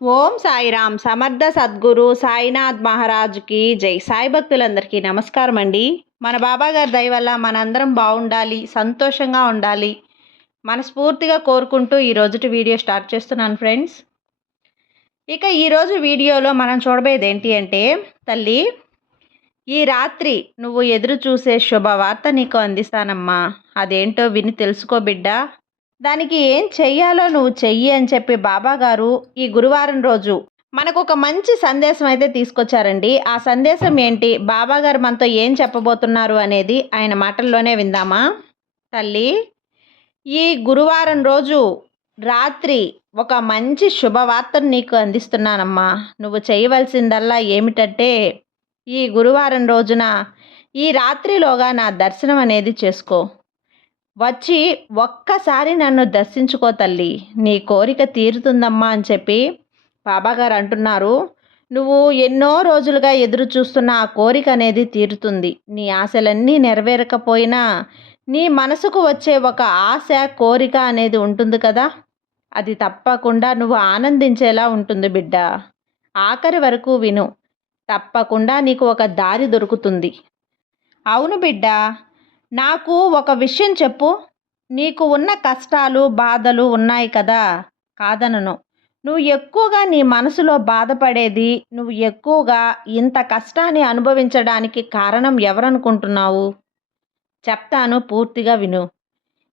ఓం సాయిరామ్ సమర్థ సద్గురు సాయినాథ్ మహారాజుకి జై. సాయి భక్తులందరికీ నమస్కారం అండి. మన బాబా గారి దయ వల్ల మనందరం బాగుండాలి సంతోషంగా ఉండాలి మనస్ఫూర్తిగా కోరుకుంటూ ఈ రోజుటి వీడియో స్టార్ట్ చేస్తున్నాను ఫ్రెండ్స్. ఇక ఈరోజు వీడియోలో మనం చూడబోయేది ఏంటి అంటే తల్లి ఈ రాత్రి నువ్వు ఎదురు చూసే శుభవార్త నీకు అందిస్తానమ్మా. అదేంటో విని తెలుసుకో బిడ్డా. దానికి ఏం చెయ్యాలో నువ్వు చెయ్యి అని చెప్పి బాబాగారు ఈ గురువారం రోజు మనకు ఒక మంచి సందేశం అయితే తీసుకొచ్చారండి. ఆ సందేశం ఏంటి? బాబాగారు మనతో ఏం చెప్పబోతున్నారు అనేది ఆయన మాటల్లోనే విందామా? తల్లి ఈ గురువారం రోజు రాత్రి ఒక మంచి శుభవార్తను నీకు అందిస్తున్నానమ్మా. నువ్వు చేయవలసిందల్లా ఏమిటంటే ఈ గురువారం రోజున ఈ రాత్రిలోగా నా దర్శనం అనేది చేసుకో. వచ్చి ఒక్కసారి నన్ను దర్శించుకో తల్లి. నీ కోరిక తీరుతుందమ్మా అని చెప్పి బాబాగారు అంటున్నారు. నువ్వు ఎన్నో రోజులుగా ఎదురు చూస్తున్న ఆ కోరిక అనేది తీరుతుంది. నీ ఆశలన్నీ నెరవేరకపోయినా నీ మనసుకు వచ్చే ఒక ఆశ కోరిక అనేది ఉంటుంది కదా. అది తప్పకుండా నువ్వు ఆనందించేలా ఉంటుంది బిడ్డ. ఆఖరి వరకు విను. తప్పకుండా నీకు ఒక దారి దొరుకుతుంది. అవును బిడ్డ. నాకు ఒక విషయం చెప్పు. నీకు ఉన్న కష్టాలు బాధలు ఉన్నాయి కదా? కాదనను. నువ్వు ఎక్కువగా నీ మనసులో బాధపడేది నువ్వు ఎక్కువగా ఇంత కష్టాన్ని అనుభవించడానికి కారణం ఎవరనుకుంటున్నావు? చెప్తాను పూర్తిగా విను.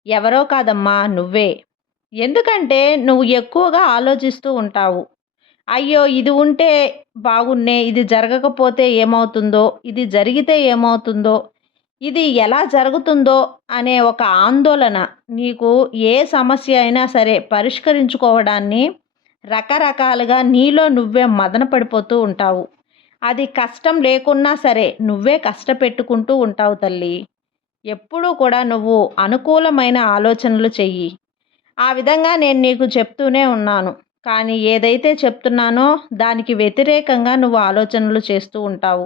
ఎవరో కాదమ్మా నువ్వే. ఎందుకంటే నువ్వు ఎక్కువగా ఆలోచిస్తూ ఉంటావు. అయ్యో ఇది ఉంటే బాగున్నే ఇది జరగకపోతే ఏమవుతుందో ఇది జరిగితే ఏమవుతుందో ఇది ఎలా జరుగుతుందో అనే ఒక ఆందోళన. నీకు ఏ సమస్య అయినా సరే పరిష్కరించుకోవడాన్ని రకరకాలుగా నీలో నువ్వే మదన పడిపోతూ ఉంటావు. అది కష్టం లేకున్నా సరే నువ్వే కష్టపెట్టుకుంటూ ఉంటావు తల్లి. ఎప్పుడూ కూడా నువ్వు అనుకూలమైన ఆలోచనలు చెయ్యి. ఆ విధంగా నేను నీకు చెప్తూనే ఉన్నాను. కానీ ఏదైతే చెప్తున్నానో దానికి వ్యతిరేకంగా నువ్వు ఆలోచనలు చేస్తూ ఉంటావు.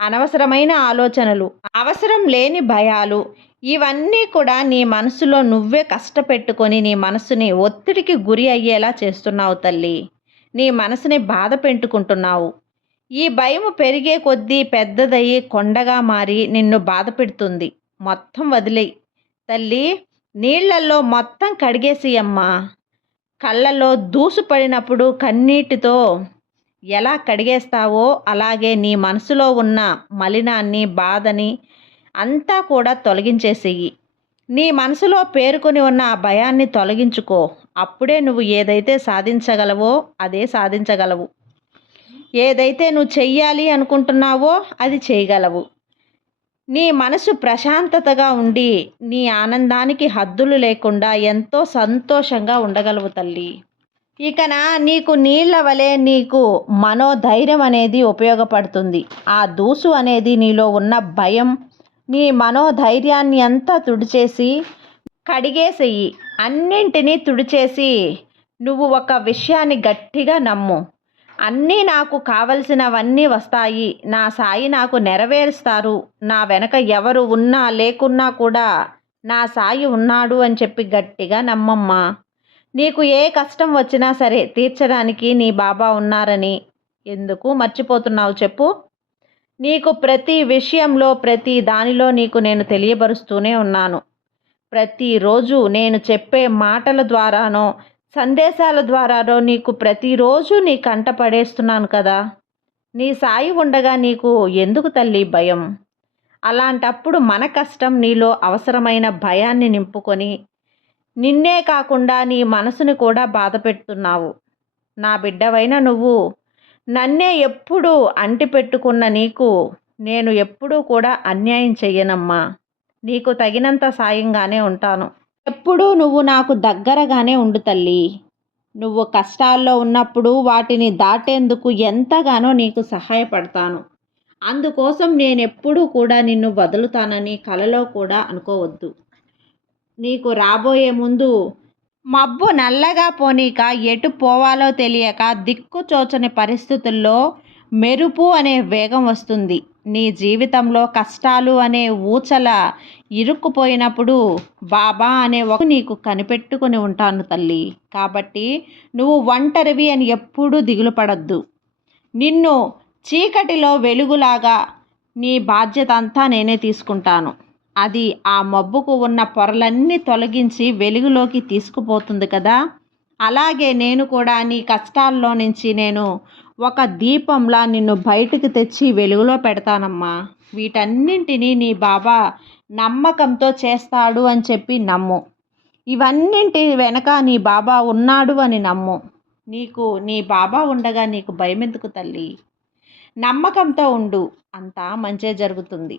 అనవసరమైన ఆలోచనలు అవసరం లేని భయాలు ఇవన్నీ కూడా నీ మనసులో నువ్వే కష్టపెట్టుకొని నీ మనసుని ఒత్తిడికి గురి అయ్యేలా చేస్తున్నావు తల్లి. నీ మనసుని బాధ పెట్టుకుంటున్నావు ఈ భయం పెరిగే కొద్దీ పెద్దదయ్యి కొండగా మారి నిన్ను బాధ పెడుతుంది. మొత్తం వదిలేయి. తల్లి నీళ్ళల్లో మొత్తం కడిగేసి అమ్మా కళ్ళలో దూసుపడినప్పుడు కన్నీటితో ఎలా కడిగేస్తావో అలాగే నీ మనసులో ఉన్న మలినాన్ని బాధని అంతా కూడా తొలగించేసేయి. నీ మనసులో పేరుకొని ఉన్న ఆ భయాన్ని తొలగించుకో. అప్పుడే నువ్వు ఏదైతే సాధించగలవో అదే సాధించగలవు. ఏదైతే నువ్వు చెయ్యాలి అనుకుంటున్నావో అది చేయగలవు. నీ మనసు ప్రశాంతతగా ఉండి నీ ఆనందానికి హద్దులు లేకుండా ఎంతో సంతోషంగా ఉండగలవు తల్లి. ఇకన నీకు నీళ్ళ వలె నీకు మనోధైర్యం అనేది ఉపయోగపడుతుంది. ఆ దూసు అనేది నీలో ఉన్న భయం నీ మనోధైర్యాన్ని అంతా తుడిచేసి కడిగేసేయి. అన్నింటినీ తుడిచేసి నువ్వు ఒక విషయాన్ని గట్టిగా నమ్ము. అన్నీ నాకు కావలసినవన్నీ వస్తాయి. నా సాయి నాకు నెరవేరుస్తారు. నా వెనక ఎవరు ఉన్నా లేకున్నా కూడా నా సాయి ఉన్నాడు అని చెప్పి గట్టిగా నమ్మమ్మా. నీకు ఏ కష్టం వచ్చినా సరే తీర్చడానికి నీ బాబా ఉన్నారని ఎందుకు మర్చిపోతున్నావు చెప్పు. నీకు ప్రతి విషయంలో ప్రతి దానిలో నీకు నేను తెలియబరుస్తూనే ఉన్నాను. ప్రతిరోజు నేను చెప్పే మాటల ద్వారానో సందేశాల ద్వారానో నీకు ప్రతిరోజు నీ కంట పడేస్తున్నాను కదా. నీ సాయి ఉండగా నీకు ఎందుకు తల్లి భయం? అలాంటప్పుడు మన కష్టం నీలో అవసరమైన భయాన్ని నింపుకొని నిన్నే కాకుండా నీ మనసుని కూడా బాధ పెడుతున్నావు. నా బిడ్డవైన నువ్వు నన్నే ఎప్పుడూ అంటిపెట్టుకున్న నీకు నేను ఎప్పుడూ కూడా అన్యాయం చెయ్యనమ్మా. నీకు తగినంత సాయంగానే ఉంటాను. ఎప్పుడూ నువ్వు నాకు దగ్గరగానే ఉండు తల్లి. నువ్వు కష్టాల్లో ఉన్నప్పుడు వాటిని దాటేందుకు ఎంతగానో నీకు సహాయపడతాను. అందుకోసం నేను ఎప్పుడూ కూడా నిన్ను వదులుతానని కలలో కూడా అనుకోవద్దు. నీకు రాబోయే ముందు మబ్బు నల్లగా పోనీక ఎటు పోవాలో తెలియక దిక్కు చోచని పరిస్థితుల్లో మెరుపు అనే వేగం వస్తుంది. నీ జీవితంలో కష్టాలు అనే ఊచల ఇరుక్కుపోయినప్పుడు బాబా అనే ఒక నీకు కనిపెట్టుకుని ఉంటాను తల్లి. కాబట్టి నువ్వు ఒంటరివి అని ఎప్పుడూ దిగులు పడద్దు. నిన్ను చీకటిలో వెలుగులాగా నీ బాధ్యత అంతా నేనే తీసుకుంటాను. అది ఆ మబ్బుకు ఉన్న పొరలన్నీ తొలగించి వెలుగులోకి తీసుకుపోతుంది కదా. అలాగే నేను కూడా నీ కష్టాల్లో నుంచి నేను ఒక దీపంలా నిన్ను బయటకు తెచ్చి వెలుగులో పెడతానమ్మా. వీటన్నింటినీ నీ బాబా నమ్మకంతో చేస్తాడు అని చెప్పి నమ్ము. ఇవన్నింటి వెనక నీ బాబా ఉన్నాడు అని నమ్ము. నీకు నీ బాబా ఉండగా నీకు భయం ఎందుకు తల్లి? నమ్మకంతో ఉండు. అంతా మంచే జరుగుతుంది.